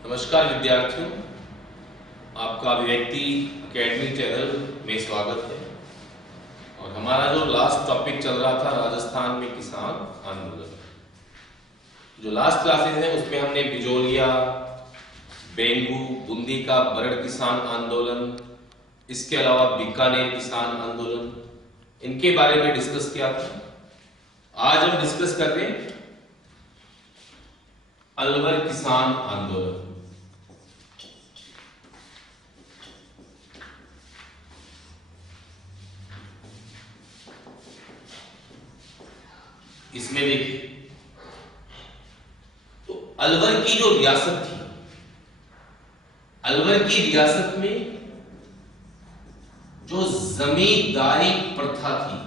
नमस्कार विद्यार्थियों, आपका अभिव्यक्ति अकेडमी चैनल में स्वागत है। और हमारा जो लास्ट टॉपिक चल रहा था राजस्थान में किसान आंदोलन, जो लास्ट क्लासेस है उसमें हमने बिजोलिया, बेंगू, बूंदी का बरड़ किसान आंदोलन, इसके अलावा बीकानेर किसान आंदोलन, इनके बारे में डिस्कस किया था। आज हम डिस्कस कर रहे हैं अलवर किसान आंदोलन। इसमें देखिए तो अलवर की जो रियासत थी, अलवर की रियासत में जो जमींदारी प्रथा थी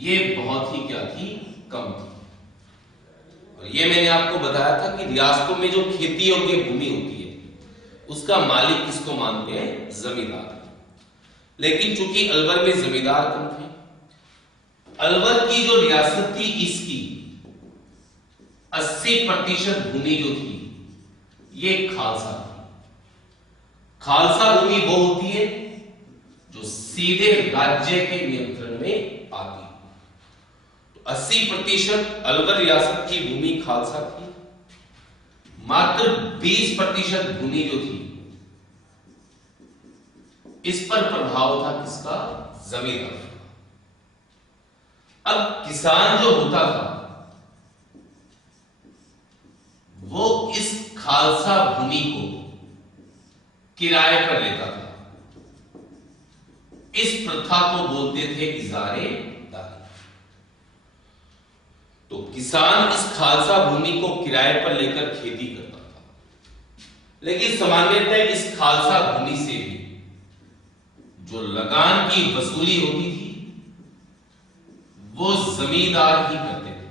ये बहुत ही क्या थी, कम थी। और ये मैंने आपको बताया था कि रियासतों में जो खेती योग्य भूमि होती है उसका मालिक किसको मानते हैं, जमींदार। लेकिन चूंकि अलवर में जमींदार कम थे, अलवर की जो रियासत थी इसकी 80% भूमि जो थी ये खालसा थी। खालसा भूमि वो होती है जो सीधे राज्य के नियंत्रण में आती है। तो 80% अलवर रियासत की भूमि खालसा थी, मात्र 20% भूमि जो थी इस पर प्रभाव था किसका, जमींदार। अब किसान जो होता था वो इस खालसा भूमि को किराए पर लेता था। इस प्रथा को बोलते थे इजारे दारी। तो किसान इस खालसा भूमि को किराए पर लेकर खेती करता था। लेकिन सामान्यतः इस खालसा भूमि से भी जो लगान की वसूली होती थी वो जमींदार ही करते थे।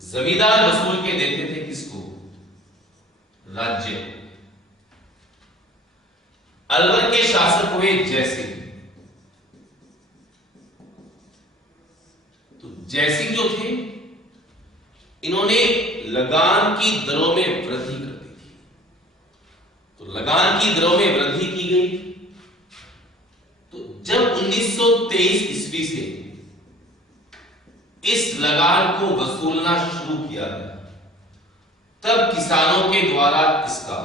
जमींदार वसूल के देते थे किसको, राज्य। अलवर के शासक हुए जयसिंह। तो जयसिंह जो थे इन्होंने लगान की दरों में वृद्धि कर दी थी। तो लगान की दरों में वृद्धि की गई। तो जब 1923 ईस्वी से इस लगान को वसूलना शुरू किया गया, तब किसानों के द्वारा इसका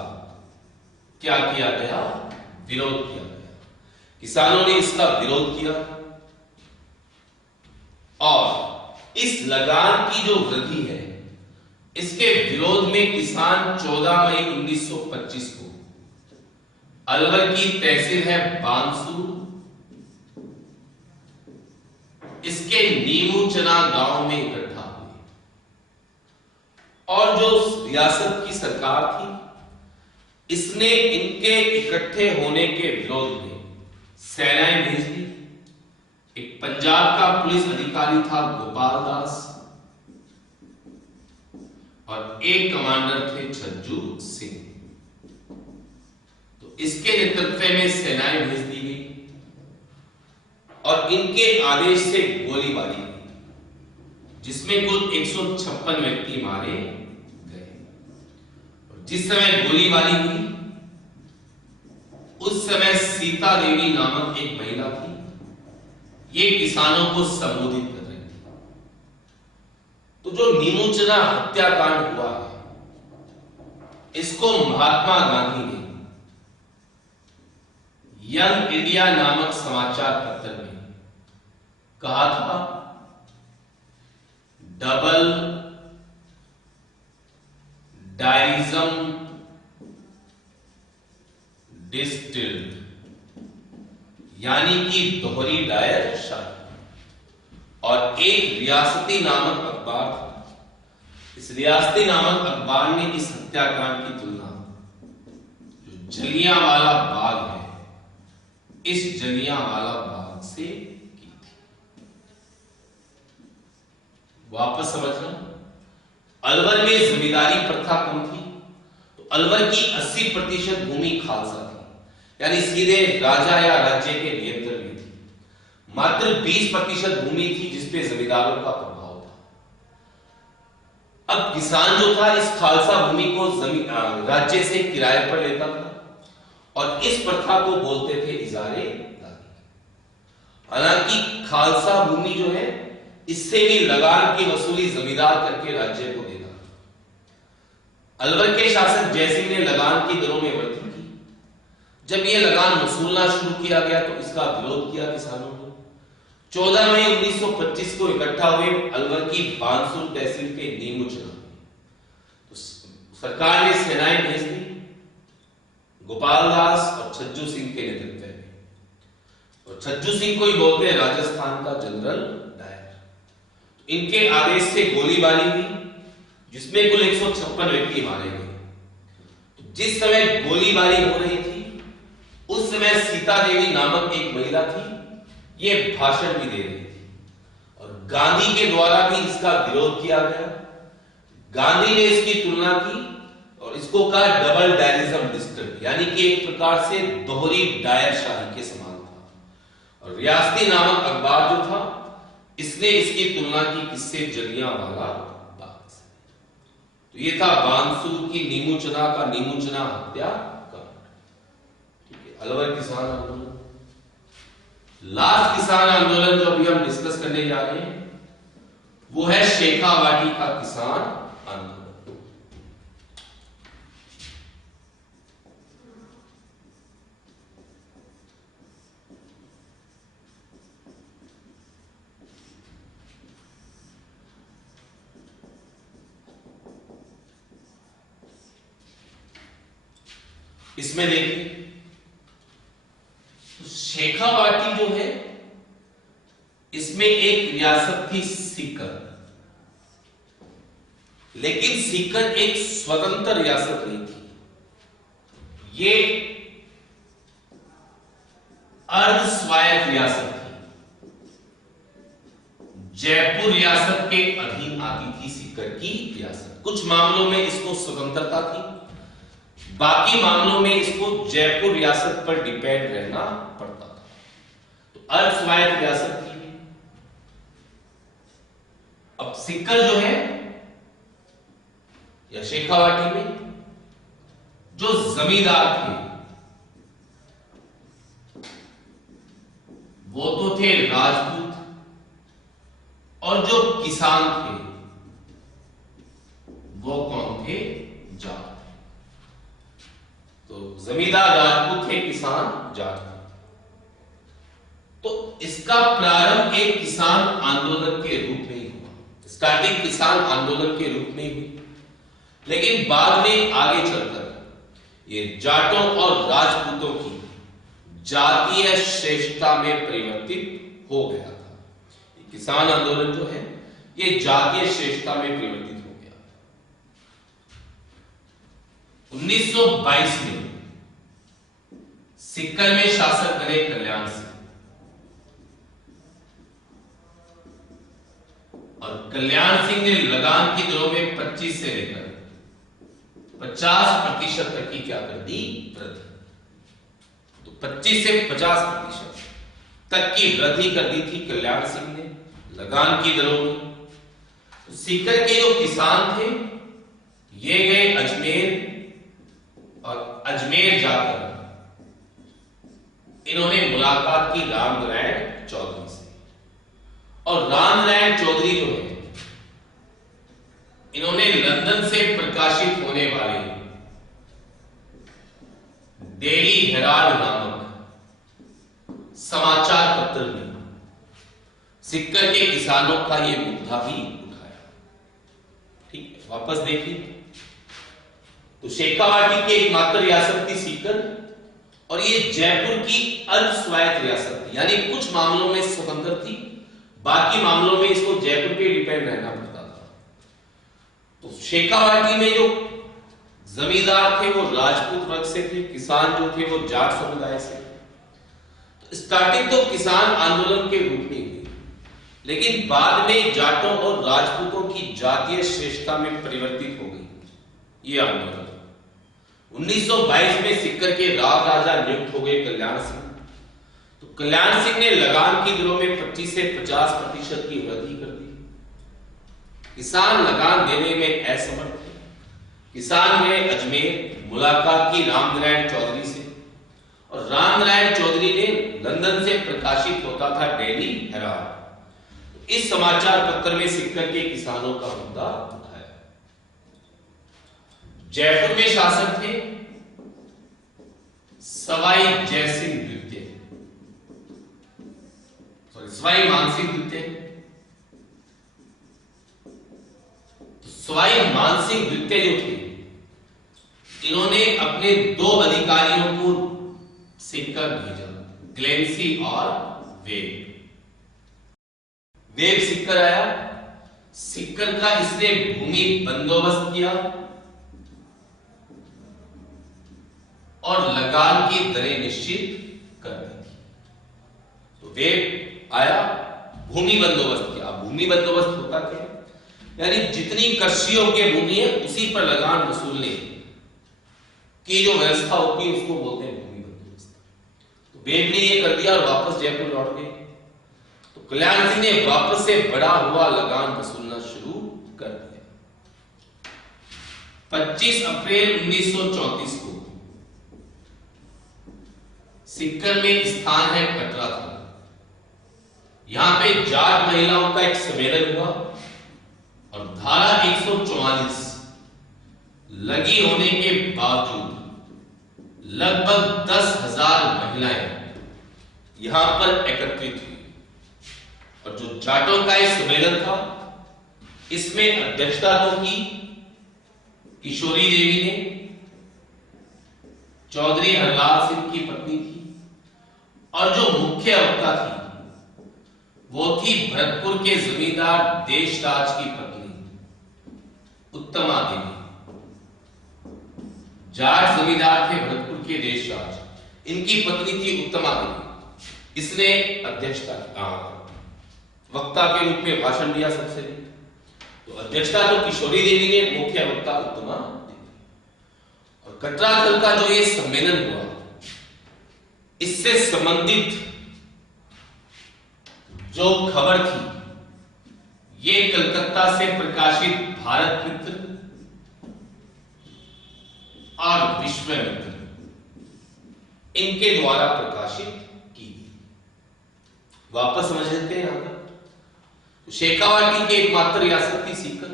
क्या किया गया, विरोध किया गया। किसानों ने इसका विरोध किया और इस लगान की जो वृद्धि है इसके विरोध में किसान 14 मई 1925 को अलवर की तहसील है बांसुर, इसके नीमूचना गांव में इकट्ठा हुए। और जो रियासत की सरकार थी इसने इनके इकट्ठे होने के विरोध में सेनाएं भेज दी। एक पंजाब का पुलिस अधिकारी था गोपाल दास और एक कमांडर थे छज्जू सिंह। तो इसके नेतृत्व में सेनाएं भेज दी गई और इनके आदेश से गोलीबारी हुई, जिसमें कुल 156 व्यक्ति मारे गए। और जिस समय गोलीबारी हुई उस समय सीता देवी नामक एक महिला थी, ये किसानों को संबोधित कर रही थी। तो जो नीमूचना हत्याकांड हुआ है इसको महात्मा गांधी ने यंग इंडिया नामक समाचार पत्र में कहा था, डबल डायरिज्म डिस्टिल्ड, यानी कि दोहरी डायर शाही। और एक रियासती नामक अखबार था, इस रियासती नामक अखबार ने इस हत्याकांड की तुलना जो जलियांवाला बाग है इस जलियांवाला बाग से की थी। वापस समझना, अलवर में जमींदारी प्रथा कम थी, तो अलवर की 80% भूमि खालसा थी, यानी सीधे राजा या राज्य के नियंत्रण में थी। मात्र 20% भूमि थी जिसपे जमींदारों का प्रभाव था। अब किसान जो था इस खालसा भूमि को जमीन राज्य से किराए पर लेता था और इस प्रथा को बोलते थे इजारे दागी। हालांकि खालसा भूमि जो है इससे भी लगान की वसूली जमींदार करके राज्य को देता था। अलवर के शासक जयसिंह ने लगान की दरों में वृद्धि की। जब यह लगान वसूलना शुरू किया गया तो इसका विरोध किया किसानों ने। 14 मई 1925 को इकट्ठा हुए अलवर की बानसूर तहसील के नीमू चुनाव में तो सरकार ने सेनाएं भेज दी गोपाल दास और छज्जू सिंह के नेतृत्व में। और छज्जू सिंह को ही बोलते हैं राजस्थान का जनरल डायर। इनके आदेश से गोलीबारी हुई जिसमें कुल 156 व्यक्ति मारे गए। जिस समय गोलीबारी हो रही थी उस समय सीता देवी नामक एक महिला थी, ये भाषण भी दे रही थी और गांधी के द्वारा भी इसका विरोध किया गया। गांधी ने इसकी तुलना की और इसको कहा डबल डायलिज्म डिस्ट्रिक्ट, यानी कि एक प्रकार से दोहरी डायरशाही के समान था। और रियासती नामक अखबार जो था इसने इसकी तुलना की किससे, जलियांवाला बाग से। तो ये था बानसूर की नीमूचना का नीमूचना हत्याकांड। अलवर किसान आंदोलन। लास्ट किसान आंदोलन जो अभी हम डिस्कस करने जा रहे हैं वो है शेखावाटी का किसान आंदोलन। इसमें देखिए शेखावाटी जो है इसमें एक रियासत थी सीकर, लेकिन सीकर एक स्वतंत्र रियासत नहीं थी, ये अर्ध स्वायत्त रियासत थी। जयपुर रियासत के अधीन आती थी सीकर की रियासत। कुछ मामलों में इसको स्वतंत्रता थी, बाकी मामलों में इसको जयपुर रियासत पर डिपेंड रहना पड़ता था। तो अर्ध स्वायत्त रियासत थी। अब सीकर जो है या शेखावाटी में जो जमींदार थे वो तो थे राजपूत और जो किसान थे वो कौन थे, जाट। तो जमींदार राजपूत थे, किसान जाट थे। तो इसका प्रारंभ एक किसान आंदोलन के रूप में ही हुआ। स्टार्टिंग किसान आंदोलन के रूप में ही हुई, लेकिन बाद में आगे चलकर ये जाटों और राजपूतों की जातीय श्रेष्ठता में परिवर्तित हो गया था। ये किसान आंदोलन जो है ये जातीय श्रेष्ठता में परिवर्तित हो गया। 1922 में सीकर में शासक बने कल्याण सिंह, और कल्याण सिंह ने लगान की दरों में 25 से लेकर 50% तक की क्या कर दी, वृद्धि। तो 25 से 50% तक की वृद्धि कर दी थी कल्याण सिंह ने लगान की दरों में। तो सीकर के जो किसान थे ये गए अजमेर, और अजमेर जाकर इन्होंने मुलाकात की रामनारायण चौधरी से। और रामनारायण चौधरी जो है इन्होंने लंदन से प्रकाशित होने वाले डेली हेराल्ड नामक समाचार पत्र में सीकर के किसानों का यह मुद्दा भी उठाया। ठीक है, वापस देखिए। तो शेखावाटी की एकमात्र रियासत थी सीकर, और ये जयपुर की अर्ध स्वायत्त रियासत थी, यानी कुछ मामलों में स्वतंत्र थी, बाकी मामलों में इसको जयपुर पे डिपेंड रहना पड़ता था। तो शेखावाटी में जो जमींदार थे वो राजपूत वर्ग से थे, किसान जो थे वो जाट समुदाय से। तो स्टार्टिंग तो किसान आंदोलन के रूप में हुई, लेकिन बाद में जाटों और राजपूतों की जातीय श्रेष्ठता में परिवर्तित हो गई ये आंदोलन। 1922 में सीकर के राव राजा नियुक्त हो गए कल्याण सिंह। तो कल्याण सिंह ने लगान की दरों में 25 से 50% की वृद्धि कर दी। किसान लगान देने में असमर्थ थे। किसान ने अजमेर मुलाकात की रामनारायण चौधरी से, और रामनारायण चौधरी ने लंदन से प्रकाशित होता था डेली हेराल्ड, इस समाचार पत्र में सीकर के किसानों का मुद्दा उठाया। जयपुर में शासक थे सवाई जयसिंह द्वितीय, सवाई मानसिंह द्वितीय। तो सवाई मानसिंह द्वितीय जो थे, इन्होंने अपने 2 अधिकारियों को सीकर भेजा, ग्लेंसी और वेब। वेब सीकर आया, सीकर का इसने भूमि बंदोबस्त किया और लगान की दरें निश्चित कर दी थी। तो वेब आया, भूमि बंदोबस्त किया। भूमि बंदोबस्त होता क्या है? यानी जितनी कृषि योग्य भूमि है उसी पर लगान वसूलने की जो व्यवस्था होती है उसको बोलते हैं भूमि बंदोबस्त। तो वेब ने ये कर दिया और वापस जयपुर लौट गए। तो कल्याण सिंह ने वापस से बड़ा हुआ लगान वसूलना शुरू कर दिया। 25 अप्रैल 1934 को सीकर में स्थान है कटरा था, यहां पे जाट महिलाओं का एक सम्मेलन हुआ और धारा 144 लगी होने के बावजूद लगभग 10,000 महिलाएं यहां पर एकत्रित हुई। और जो जाटों का एक सम्मेलन था, इसमें अध्यक्षता तो की किशोरी देवी ने, चौधरी हरलाल सिंह की पत्नी थी, और जो मुख्य वक्ता थी वो थी भरतपुर के जमींदार देशराज की पत्नी उत्तमा देवी। जाट जमींदार थे भरतपुर के देशराज, इनकी पत्नी थी उत्तमा देवी। इसने अध्यक्षता वक्ता के रूप में भाषण दिया सबसे। तो अध्यक्षता तो किशोरी देवी ने, मुख्य वक्ता उत्तमा देवी। और कटराथल का जो ये सम्मेलन हुआ, इससे संबंधित जो खबर थी ये कलकत्ता से प्रकाशित भारत मित्र और विश्व मित्र इनके द्वारा प्रकाशित की गई। वापस समझ लेते हैं यहां पर। शेखावाटी की एकमात्र रियासत थी सीकर,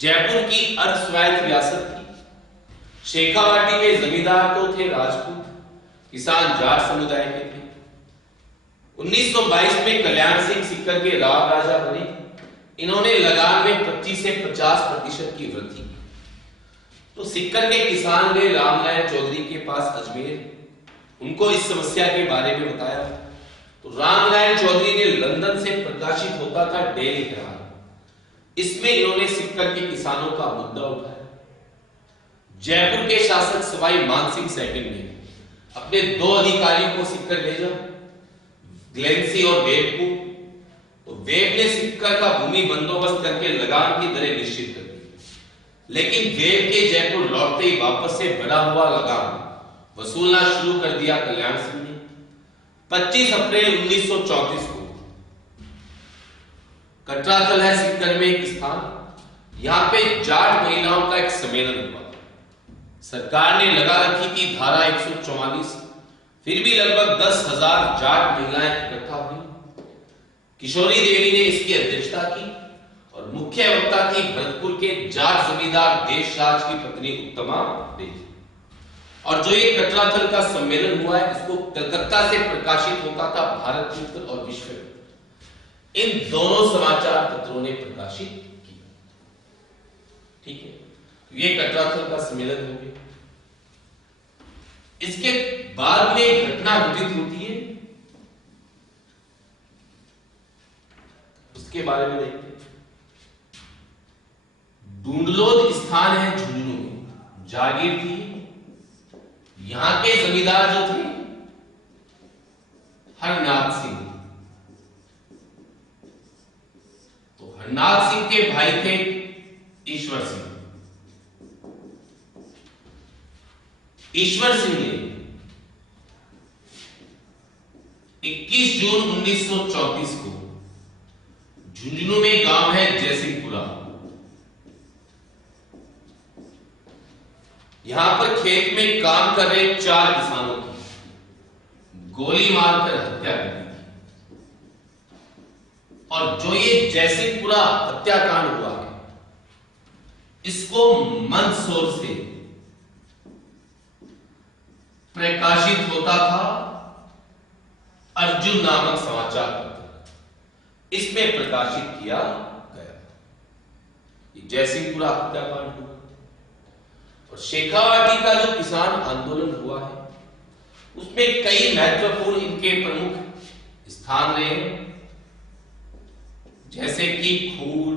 जयपुर की अर्ध स्वायत्त रियासत थी। शेखावाटी के जमींदार तो थे राजपूत, किसान जाट समुदाय के थे। 1922 में कल्याण सिंह सीकर के राव राजा बने। इन्होंने लगान में 25 से 50% की वृद्धि की। तो सीकर के किसान गए रामनारायण चौधरी के पास अजमेर, उनको इस समस्या के बारे में बताया। तो रामनारायण चौधरी ने लंदन से प्रकाशित होता था डेली हेराल्ड, इसमें इन्होंने सीकर के किसानों का मुद्दा उठाया। जयपुर के शासक सवाई मानसिंह सेकंड ने अपने 2 अधिकारियों को सीकर भेजा, ग्लेंसी और वेब को। तो वेब ने सीकर का भूमि बंदोबस्त करके लगान की दरें निश्चित कर दी। लेकिन वेब के जयपुर लौटते ही वापस से बढ़ा हुआ लगान वसूलना शुरू कर दिया कल्याण सिंह ने। 25 अप्रैल 1934 को कटराथल है सीकर में एक स्थान, यहां पे जाट महिलाओं का एक सम्मेलन हुआ। सरकार ने लगा रखी थी धारा 144, फिर भी लगभग 10,000 जाट महिलाएं इकट्ठा हुई। किशोरी देवी ने इसकी अध्यक्षता की और मुख्य वक्ता थी भरतपुर के जाट जमींदार देशराज की पत्नी उत्तमा देवी। और जो ये कटराथल का सम्मेलन हुआ है, इसको कलकत्ता से प्रकाशित होता था भारत मित्र और विश्व मित्र, इन दोनों समाचार पत्रों ने प्रकाशित किया। ठीक है, ये कटराथल का सम्मेलन हो गया। इसके बाद में एक घटना घटित होती है, उसके बारे में देखते हैं। डूंडलोद स्थान है झुंझुनू में, जागीर थी। यहां के जमींदार जो थे हरनाथ सिंह, तो हरनाथ सिंह के भाई थे ईश्वर सिंह। ईश्वर सिंह ने 21 जून 1934 को झुंझुनू में गांव है जयसिंहपुरा, यहां पर खेत में काम कर रहे 4 किसानों की गोली मारकर हत्या कर दी थी। और जो ये जयसिंहपुरा हत्याकांड हुआ है, इसको मंदसौर से प्रकाशित होता था अर्जुन नामक समाचार पत्र, इसमें प्रकाशित किया गया। ये जयसिंहपुरा हत्याकांड हुआ और शेखावाटी का जो किसान आंदोलन हुआ है, उसमें कई महत्वपूर्ण इनके प्रमुख स्थान रहे, जैसे कि खूर,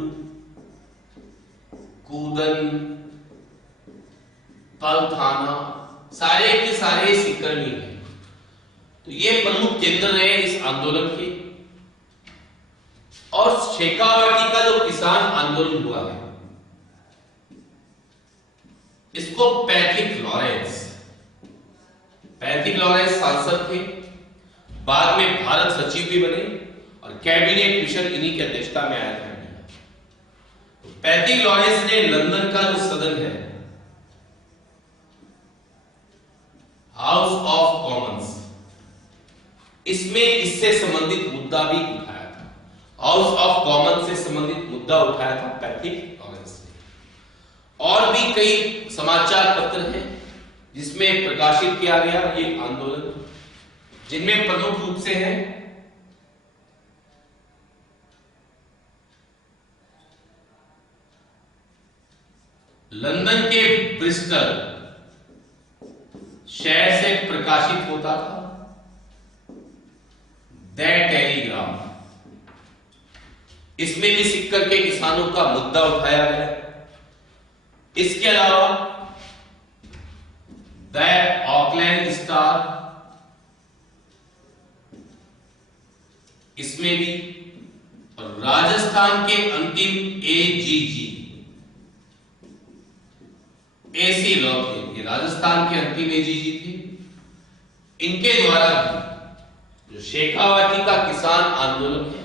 कूदन, पलथाना, सारे के सारे सिकरनी हैं। तो ये प्रमुख केंद्र रहे इस आंदोलन के। और शेखावाटी का जो किसान आंदोलन हुआ है, इसको पैथिक लॉरेंस सांसद थे, बाद में भारत सचिव भी बने और कैबिनेट मिशन इन्हीं की अध्यक्षता में आया था। पैथिक लॉरेंस ने लंदन का जो सदन है, हाउस ऑफ कॉमन्स, इसमें इससे संबंधित मुद्दा भी उठाया था। हाउस ऑफ कॉमन्स से संबंधित मुद्दा उठाया था पैथिक लॉरेंस ने। और भी कई समाचार पत्र हैं जिसमें प्रकाशित किया गया ये आंदोलन, जिनमें प्रमुख रूप से है लंदन के ब्रिस्टल शहर से प्रकाशित होता था द टेलीग्राफ, इसमें भी सिक्कर के किसानों का मुद्दा उठाया गया। इसके अलावा द ऑकलैंड स्टार, इसमें भी, और राजस्थान के अंतिम एजीजी एसी लॉ थे, ये राजस्थान के अंतिम एजीजी थे, इनके द्वारा भी जो शेखावाटी का किसान आंदोलन है,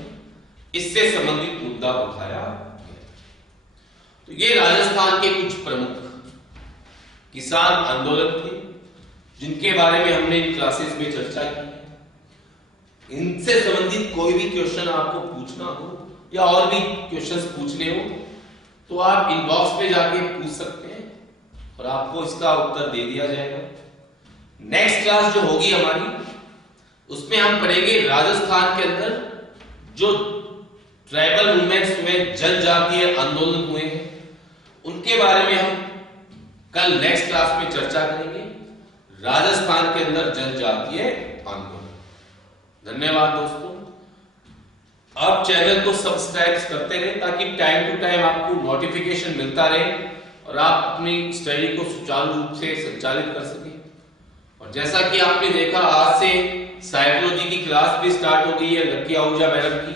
इससे संबंधित मुद्दा उठाया गया। तो ये राजस्थान के कुछ प्रमुख किसान आंदोलन थे, जिनके बारे में हमने इन क्लासेस में चर्चा की है। इनसे संबंधित कोई भी क्वेश्चन आपको पूछना हो या और भी क्वेश्चंस पूछने हो, तो आप इनबॉक्स पे जाके पूछ सकते हैं और आपको इसका उत्तर दे दिया जाएगा। नेक्स्ट क्लास जो होगी हमारी, उसमें हम पढ़ेंगे राजस्थान के अंदर जो ट्राइबल मूवमेंट्स हुए, जनजातीय आंदोलन हुए हैं, उनके बारे में हम कल नेक्स्ट क्लास में चर्चा करेंगे। राजस्थान के अंदर जनजातीय आंदोलन। धन्यवाद दोस्तों। आप चैनल को सब्सक्राइब करते रहे ताकि टाइम टू टाइम आपको नोटिफिकेशन मिलता रहे और आप अपनी स्टडी को सुचारू रूप से संचालित कर सकें। और जैसा कि आपने देखा, आज से साइकोलॉजी की क्लास भी स्टार्ट हो गई है लकी आहूजा मैडम की,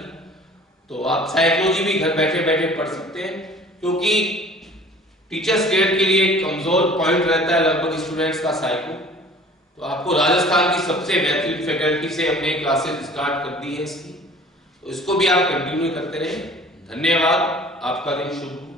तो आप साइकोलॉजी भी घर बैठे बैठे पढ़ सकते हैं, क्योंकि टीचर्स ग्रेड के लिए कमजोर पॉइंट रहता है लगभग स्टूडेंट्स का साइको। तो आपको राजस्थान की सबसे बेहतरीन फैकल्टी से हमने क्लासेस स्टार्ट कर दी है इसकी, तो इसको भी आप कंटिन्यू करते रहे। धन्यवाद, आपका दिन शुभ।